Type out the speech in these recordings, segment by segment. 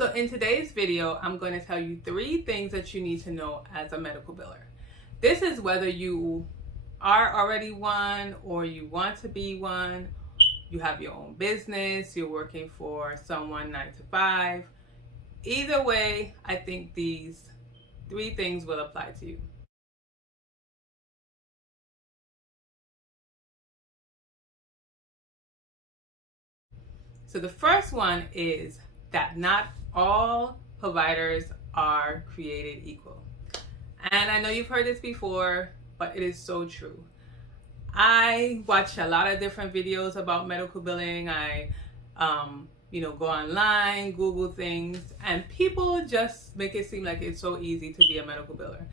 So in today's video, I'm going to tell you 3 things that you need to know as a medical biller. This is whether you are already one or you want to be one, you have your own business, you're working for someone 9 to 5. Either way, I think these 3 things will apply to you. So the first one is that not all providers are created equal. And I know you've heard this before, but it is so true. I watch a lot of different videos about medical billing. I go online, Google things, and people just make it seem like it's so easy to be a medical biller.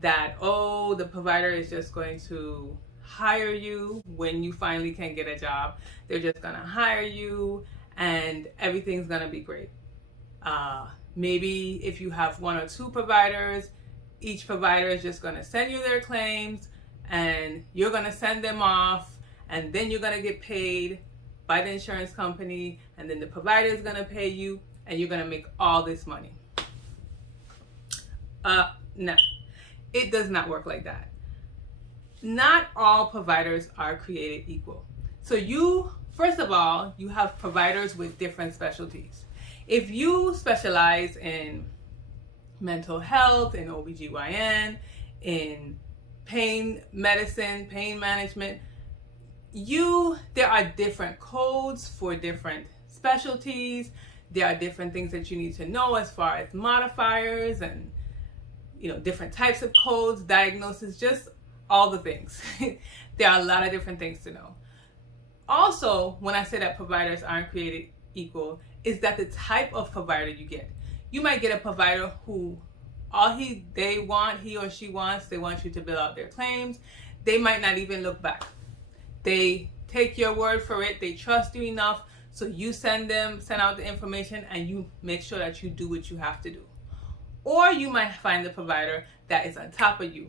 That, oh, the provider is just going to hire you when you finally can get a job. They're just gonna hire you and everything's gonna be great. Maybe if you have 1 or 2 providers, each provider is just gonna send you their claims and you're gonna send them off, and then you're gonna get paid by the insurance company, and then the provider is gonna pay you, and you're gonna make all this money. No, it does not work like that. Not all providers are created equal. So first of all, you have providers with different specialties. If you specialize in mental health, in OBGYN, in pain medicine, pain management, there are different codes for different specialties. There are different things that you need to know as far as modifiers and different types of codes, diagnosis, just all the things. There are a lot of different things to know. Also, when I say that providers aren't created equal, is that the type of provider you get. You might get a provider who he or she wants, they want you to bill out their claims. They might not even look back. They take your word for it. They trust you enough. So you send out the information, and you make sure that you do what you have to do. Or you might find the provider that is on top of you,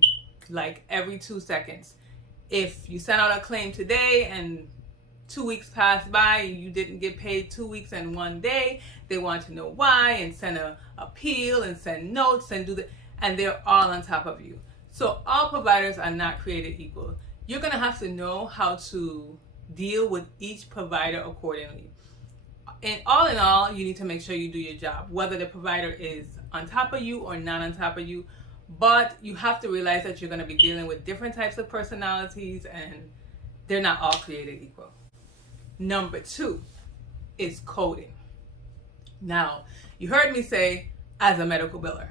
like every 2 seconds. If you send out a claim today and 2 weeks pass by and you didn't get paid 2 weeks and 1 day, they want to know why and send an appeal and send notes and and they're all on top of you. So all providers are not created equal. You're gonna have to know how to deal with each provider accordingly. And all in all, you need to make sure you do your job, whether the provider is on top of you or not on top of you. But you have to realize that you're gonna be dealing with different types of personalities, and they're not all created equal. Number 2 is coding. Now, you heard me say as a medical biller.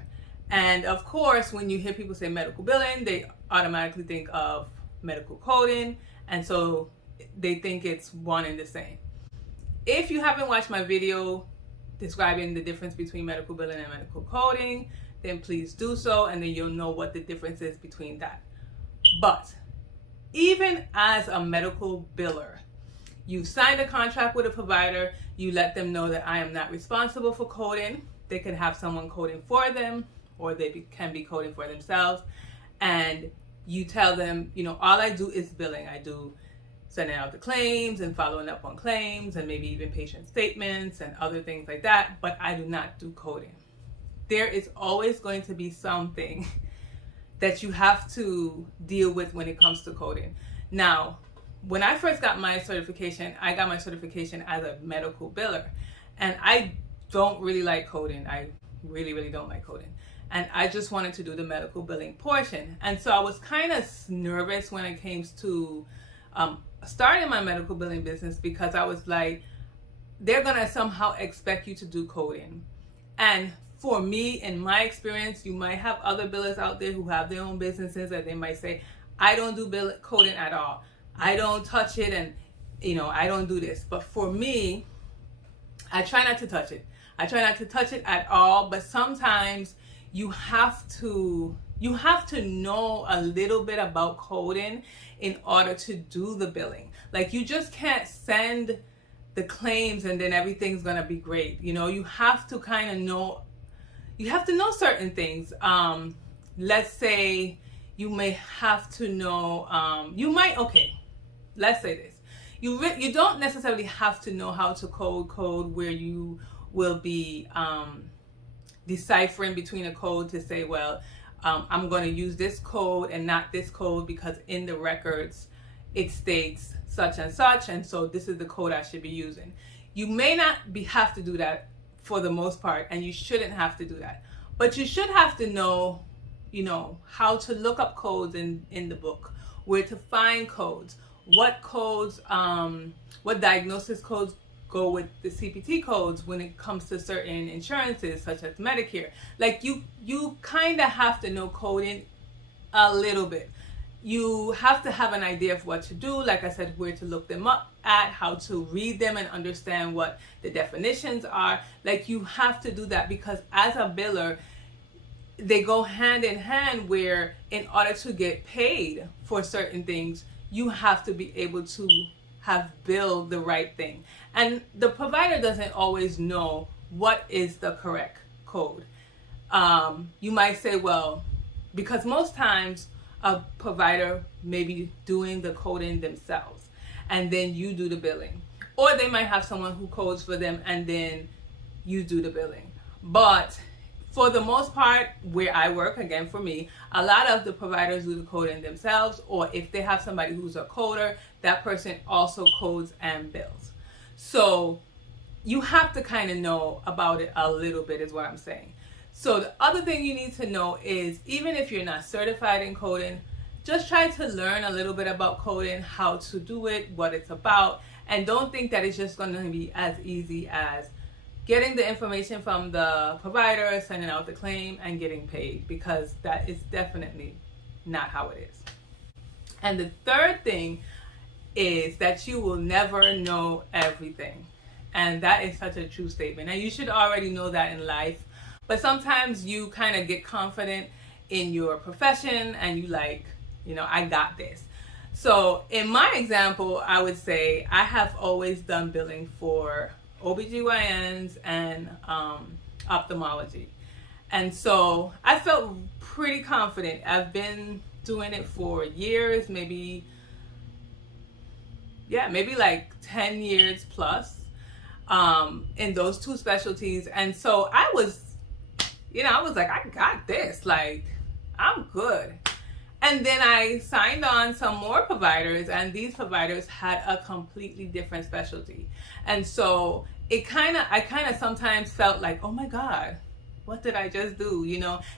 And of course, when you hear people say medical billing, they automatically think of medical coding. And so they think it's one and the same. If you haven't watched my video describing the difference between medical billing and medical coding, then please do so, and then you'll know what the difference is between that. But even as a medical biller, you signed a contract with a provider, you let them know that I am not responsible for coding. They can have someone coding for them, or they can be coding for themselves. And you tell them, all I do is billing. I do sending out the claims and following up on claims and maybe even patient statements and other things like that, but I do not do coding. There is always going to be something that you have to deal with when it comes to coding. Now, when I first got my certification, I got my certification as a medical biller, and I don't really like coding. I really, really don't like coding. And I just wanted to do the medical billing portion. And so I was kind of nervous when it came to starting my medical billing business, because I was like, they're gonna somehow expect you to do coding. And for me, in my experience, you might have other billers out there who have their own businesses, and they might say, I don't do coding at all. I don't touch it, and I don't do this. But for me, I try not to touch it. I try not to touch it at all. But sometimes you have to know a little bit about coding in order to do the billing. Like, you just can't send the claims and then everything's gonna be great. You have to kind of know. You have to know certain things. Let's say you may have to know. Let's say this. You don't necessarily have to know how to code where you will be deciphering between a code to say, well, I'm going to use this code and not this code because in the records it states such and such, and so this is the code I should be using. You may not have to do that for the most part, and you shouldn't have to do that. But you should have to know, how to look up codes in the book, where to find codes, what codes, what diagnosis codes go with the CPT codes when it comes to certain insurances such as Medicare. Like you kind of have to know coding a little bit. You have to have an idea of what to do, like I said, where to look them up at, how to read them and understand what the definitions are. Like you have to do that, because as a biller, they go hand in hand, where in order to get paid for certain things, you have to be able to have billed the right thing. And the provider doesn't always know what is the correct code. You might say, well, because most times a provider may be doing the coding themselves and then you do the billing. Or they might have someone who codes for them and then you do the billing. But for the most part, where I work, again for me, a lot of the providers do the coding themselves, or if they have somebody who's a coder, that person also codes and bills. So you have to kind of know about it a little bit, is what I'm saying. So the other thing you need to know is, even if you're not certified in coding, just try to learn a little bit about coding, how to do it, what it's about, and don't think that it's just going to be as easy as getting the information from the provider, sending out the claim, and getting paid, because that is definitely not how it is. And the third thing is that you will never know everything. And that is such a true statement. And you should already know that in life. But sometimes you kind of get confident in your profession and you like, I got this. So in my example, I would say I have always done billing for OBGYNs and ophthalmology. And so I felt pretty confident. I've been doing it for years, maybe like 10 years plus in those two specialties. And so I was like, I got this, like, I'm good. And then I signed on some more providers, and these providers had a completely different specialty. And so I kind of sometimes felt like, oh my God, what did I just do?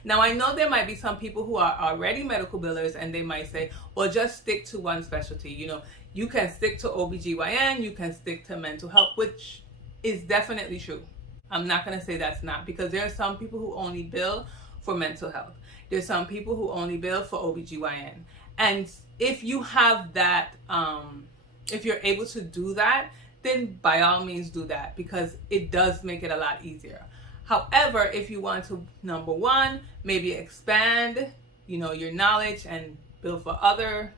Now I know there might be some people who are already medical billers and they might say, well, just stick to one specialty. You can stick to OBGYN, you can stick to mental health, which is definitely true. I'm not going to say that's not, because there are some people who only bill for mental health. There's some people who only bill for OBGYN. And if you have that, if you're able to do that, then by all means do that, because it does make it a lot easier. However, if you want to, number one, maybe expand, your knowledge and bill for other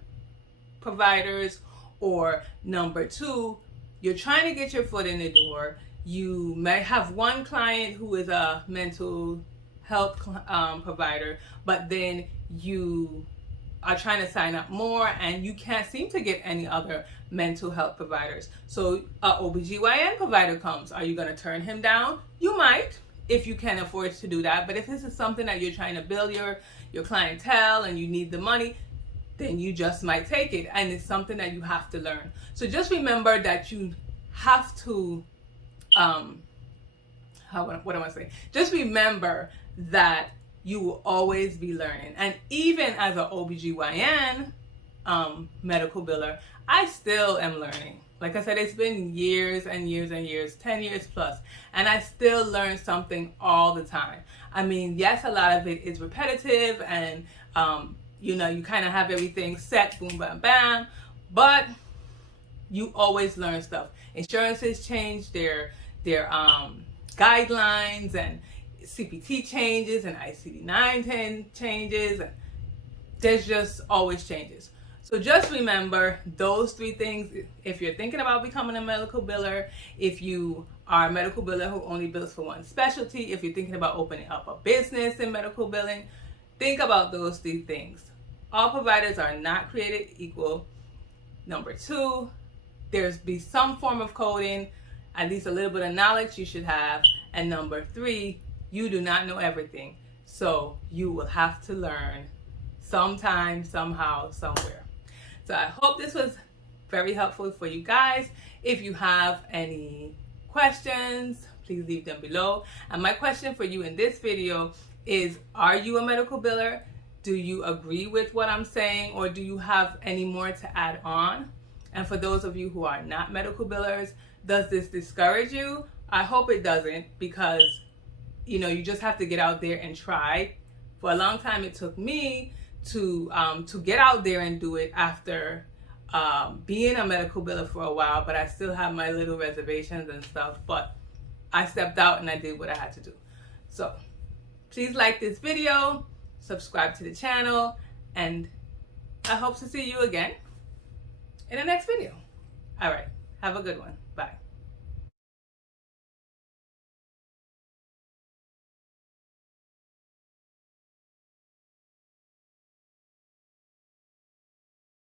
providers, or number two, you're trying to get your foot in the door. You may have one client who is a mental health provider, but then you are trying to sign up more and you can't seem to get any other mental health providers. So a OBGYN provider comes. Are you going to turn him down? You might, if you can afford to do that. But if this is something that you're trying to build your clientele and you need the money, then you just might take it. And it's something that you have to learn. So just remember that you have to, what am I saying? Just remember that you will always be learning. And even as an OBGYN medical biller, I still am learning. Like I said, it's been years and years and years, 10 years plus, and I still learn something all the time. I mean, yes, a lot of it is repetitive and, you kind of have everything set, boom, bam, bam, but you always learn stuff. Insurances change their guidelines, and CPT changes, and ICD-9 changes, and there's just always changes. So just remember those three things. If you're thinking about becoming a medical biller, if you are a medical biller who only bills for one specialty, if you're thinking about opening up a business in medical billing, think about those three things. All providers are not created equal. Number two, there's be some form of coding, at least a little bit of knowledge you should have. And number 3, you do not know everything. So you will have to learn sometime, somehow, somewhere. So I hope this was very helpful for you guys. If you have any questions, please leave them below. And my question for you in this video is, are you a medical biller? Do you agree with what I'm saying, or do you have any more to add on? And for those of you who are not medical billers, does this discourage you? I hope it doesn't, because you just have to get out there and try. For a long time, it took me to get out there and do it after being a medical biller for a while, but I still have my little reservations and stuff. But I stepped out and I did what I had to do. So please like this video, subscribe to the channel, and I hope to see you again in the next video. All right, have a good one.